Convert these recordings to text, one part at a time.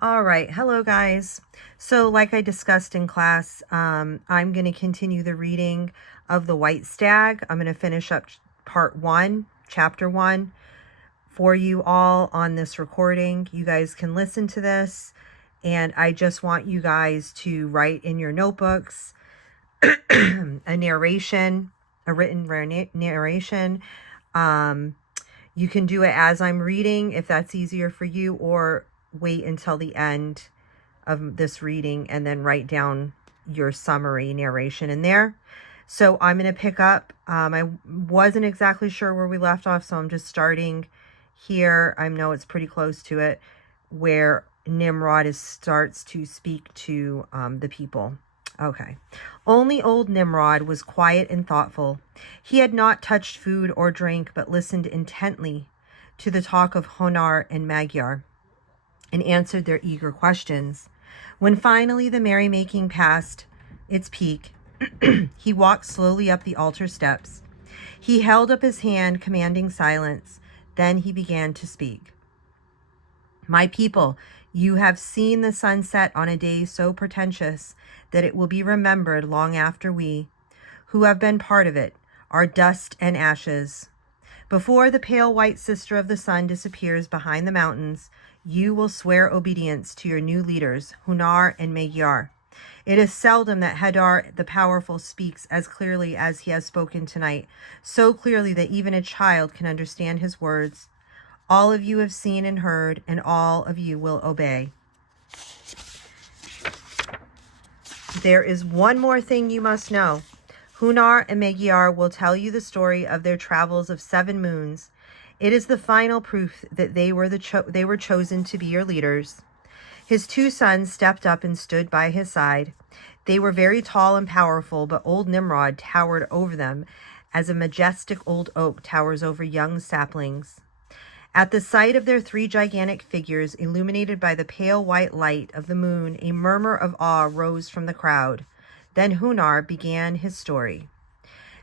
All right. Hello, guys. So like I discussed in class, I'm going to continue the reading of the White Stag. I'm going to finish up part 1, chapter 1 for you all on this recording. You guys can listen to this, and I just want you guys to write in your notebooks a narration, a written narration. You can do it as I'm reading if that's easier for you, or wait until the end of this reading and then write down your summary narration in there. So I'm going to pick up. I wasn't exactly sure where we left off, so I'm just starting here. I know it's pretty close to it, where Nimrod starts to speak to the people. Okay. Only old Nimrod was quiet and thoughtful. He had not touched food or drink, but listened intently to the talk of Honar and Magyar and answered their eager questions. When finally the merrymaking passed its peak, he walked slowly up the altar steps. He held up his hand, commanding silence. Then he began to speak. My people, you have seen the sunset on a day so portentous that it will be remembered long after we, who have been part of it, are dust and ashes. Before the pale white sister of the sun disappears behind the mountains, you will swear obedience to your new leaders, Hunar and Magyar. It is seldom that Hadar the powerful speaks as clearly as he has spoken tonight, so clearly that even a child can understand his words. All of you have seen and heard, and all of you will obey. There is one more thing you must know. Hunar and Magyar will tell you the story of their travels of 7 moons. It is the final proof that they were chosen to be your leaders. His 2 sons stepped up and stood by his side. They were very tall and powerful, but old Nimrod towered over them as a majestic old oak towers over young saplings. At the sight of their 3 gigantic figures, illuminated by the pale white light of the moon, a murmur of awe rose from the crowd. Then Hunar began his story.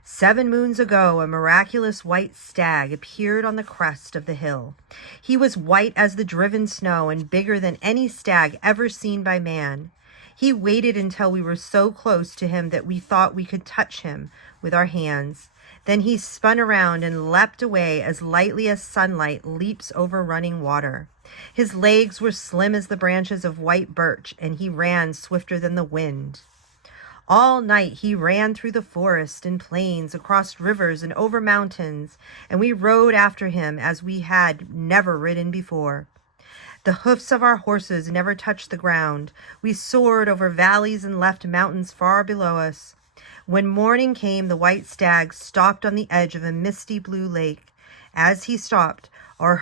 7 moons ago, a miraculous white stag appeared on the crest of the hill. He was white as the driven snow and bigger than any stag ever seen by man. He waited until we were so close to him that we thought we could touch him with our hands. Then he spun around and leapt away as lightly as sunlight leaps over running water. His legs were slim as the branches of white birch, and he ran swifter than the wind. All night he ran through the forest and plains, across rivers and over mountains, and we rode after him as we had never ridden before. The hoofs of our horses never touched the ground. We soared over valleys and left mountains far below us. When morning came, the white stag stopped on the edge of a misty blue lake. As he stopped, our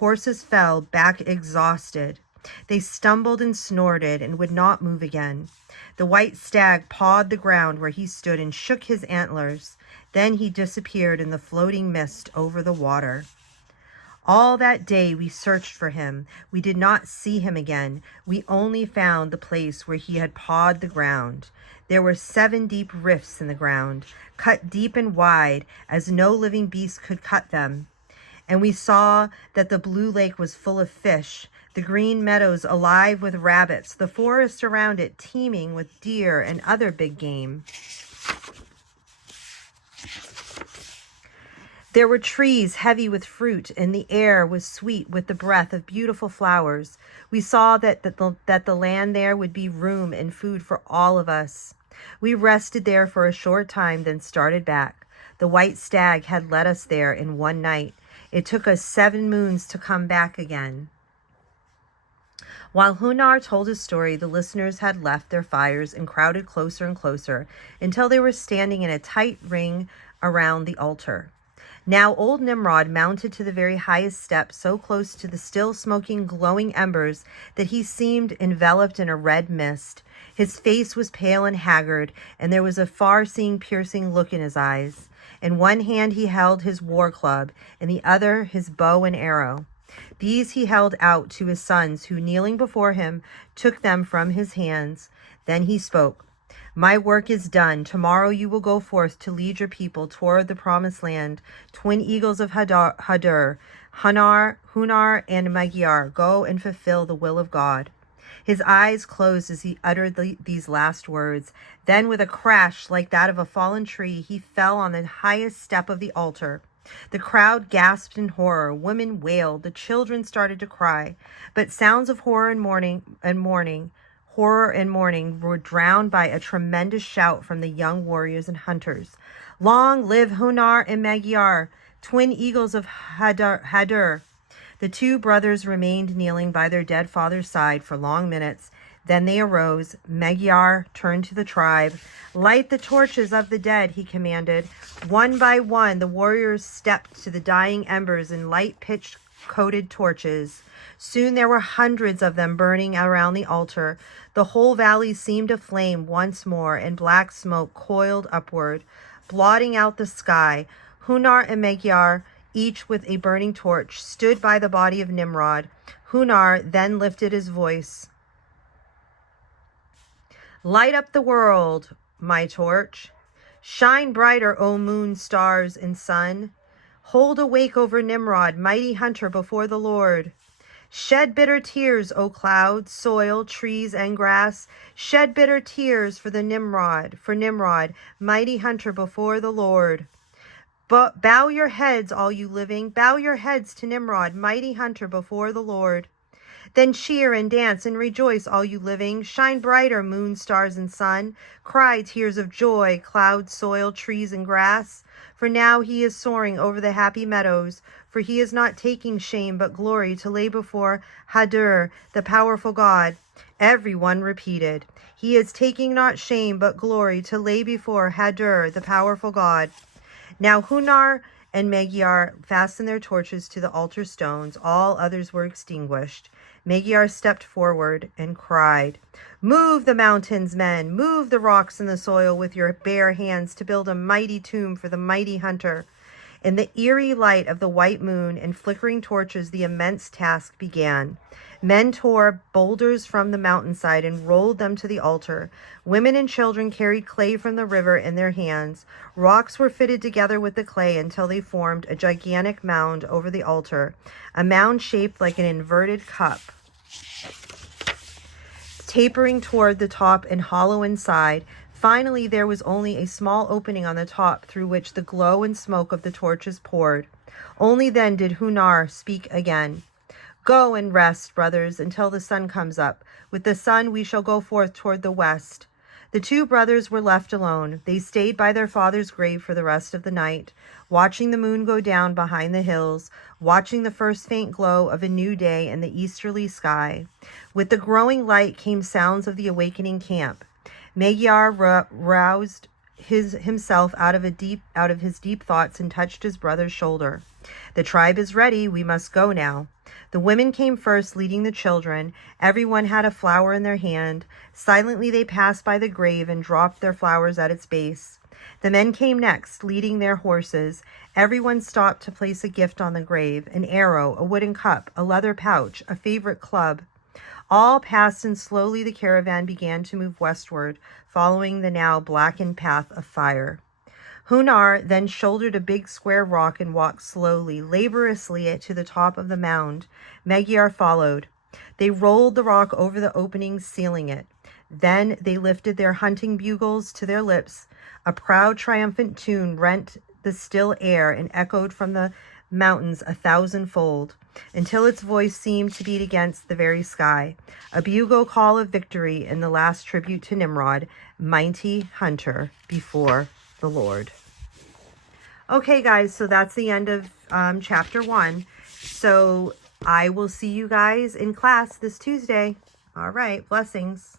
horses fell back exhausted. They stumbled and snorted and would not move again. The white stag pawed the ground where he stood and shook his antlers. Then he disappeared in the floating mist over the water. All that day we searched for him. We did not see him again. We only found the place where he had pawed the ground. There were 7 deep rifts in the ground, cut deep and wide as no living beast could cut them. And we saw that the blue lake was full of fish, the green meadows alive with rabbits, the forest around it teeming with deer and other big game. There were trees heavy with fruit, and the air was sweet with the breath of beautiful flowers. We saw that the land there would be room and food for all of us. We rested there for a short time, then started back. The white stag had led us there in one night. It took us 7 moons to come back again. While Hunar told his story, the listeners had left their fires and crowded closer and closer until they were standing in a tight ring around the altar. Now old Nimrod mounted to the very highest step, so close to the still smoking, glowing embers that he seemed enveloped in a red mist. His face was pale and haggard, and there was a far-seeing, piercing look in his eyes. In one hand he held his war club, in the other his bow and arrow. These he held out to his sons, who, kneeling before him, took them from his hands. Then he spoke. My work is done. Tomorrow you will go forth to lead your people toward the promised land. twin eagles of Hunar, and Magyar, go and fulfill the will of God. His eyes closed as he uttered these last words. Then, with a crash like that of a fallen tree, he fell on the highest step of the altar. The crowd gasped in horror. Women wailed. The children started to cry. But sounds of horror and mourning were drowned by a tremendous shout from the young warriors and hunters. Long live Hunar and Magyar, twin eagles of Hadur. The two brothers remained kneeling by their dead father's side for long minutes. Then they arose. Magyar turned to the tribe. Light the torches of the dead, he commanded. One by one, the warriors stepped to the dying embers in light pitch-coated torches. Soon there were hundreds of them burning around the altar. The whole valley seemed aflame once more, and black smoke coiled upward, blotting out the sky. Hunar and Magyar, each with a burning torch, stood by the body of Nimrod. Hunar then lifted his voice. Light up the world, my torch. Shine brighter, O moon, stars, and sun. Hold awake over Nimrod, mighty hunter before the Lord. Shed bitter tears, O clouds, soil, trees, and grass. Shed bitter tears for Nimrod, mighty hunter before the Lord. But bow your heads, all you living, bow your heads to Nimrod, mighty hunter before the Lord. Then cheer and dance and rejoice, all you living. Shine brighter, moon, stars, and sun. Cry tears of joy, clouds, soil, trees, and grass. For now he is soaring over the happy meadows. For he is not taking shame but glory to lay before Hadur, the powerful God. Everyone repeated, he is taking not shame but glory to lay before Hadur, the powerful God. Now Hunar and Magyar fastened their torches to the altar stones. All others were extinguished. Magyar stepped forward and cried, Move the mountains, men! Move the rocks and the soil with your bare hands to build a mighty tomb for the mighty hunter. In the eerie light of the white moon and flickering torches, the immense task began. Men tore boulders from the mountainside and rolled them to the altar. Women and children carried clay from the river in their hands. Rocks were fitted together with the clay until they formed a gigantic mound over the altar, a mound shaped like an inverted cup, tapering toward the top and hollow inside. Finally, there was only a small opening on the top through which the glow and smoke of the torches poured. Only then did Hunar speak again. Go and rest, brothers, until the sun comes up. With the sun we shall go forth toward the west. The two brothers were left alone. They stayed by their father's grave for the rest of the night, watching the moon go down behind the hills, watching the first faint glow of a new day in the easterly sky. With the growing light came sounds of the awakening camp. Magyar roused himself out of his deep thoughts and touched his brother's shoulder. The tribe is ready. We must go now. The women came first, leading the children. Everyone had a flower in their hand. Silently they passed by the grave and dropped their flowers at its base. The men came next, leading their horses. Everyone stopped to place a gift on the grave, an arrow, a wooden cup, a leather pouch, a favorite club. All passed, and slowly the caravan began to move westward, following the now blackened path of fire. Hunar then shouldered a big square rock and walked slowly, laboriously to the top of the mound. Magyar followed. They rolled the rock over the opening, sealing it. Then they lifted their hunting bugles to their lips. A proud, triumphant tune rent the still air and echoed from the mountains 1,000-fold, until its voice seemed to beat against the very sky. A bugle call of victory and the last tribute to Nimrod, mighty hunter before the Lord. Okay, guys, so that's the end of chapter 1. So I will see you guys in class this Tuesday. All right, blessings.